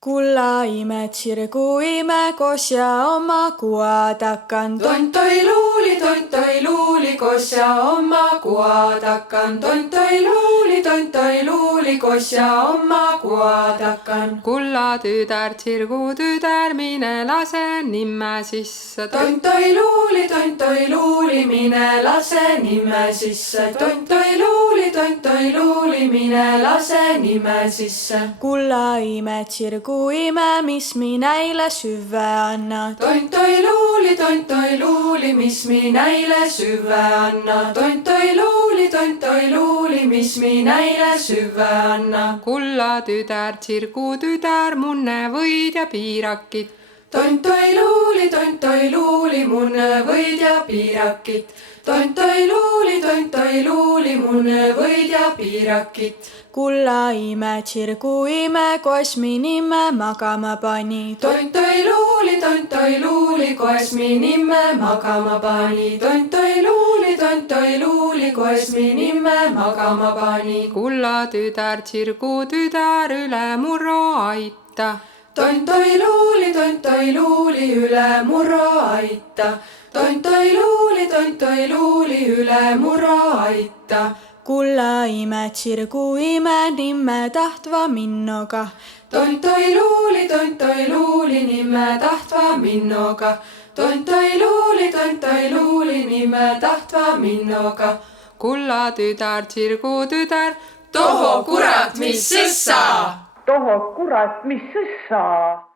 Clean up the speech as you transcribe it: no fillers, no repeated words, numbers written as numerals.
Kulla ime, tsirgu ime, kosja oma kuadakan. Tontoi luuli, kosja oma kuadakan. Tontoi luuli, kosja oma kuadakan. Kulla tüdär, tsirgu tüdär, mine lase nimme sisse. Tontoi luuli, mine lase nimme sisse. Tontoi luuli, mine lase nimme sisse. Kulla ime, tsirgu ime, mis minäile süve annad. Tontoi luuli, mis minäile süve anna. Tontoi luuli, mis minäile süve anna. Kulla tüdär, tsirgu tüdär, munne võid ja piirakid. Tontoi luuli, munne võid ja piirakid. Tontoi luuli, munne võid ja piirakid. Kulla ime, tsirgu ime, kosmi nimme magama pani. Tontoi luuli, kosmi nimme magama pani. Tontoi luuli, kosmi nimme magama pani. Kulla tüdär, tsirgu tüdär, üle murro aita. Tontoi luuli, üle murro aita. Tontoi luuli, üle murro aita. Kulla ime, tsirgu ime, nimme tahtva minnoga. Tontoi luuli, nimme tahtva minnoga. Tontoi luuli, nimme tahtva minnoga. Kulla tüdär, tsirgu tüdär, Toho kurat, mis sõssa! Toho kurat, mis sõssa!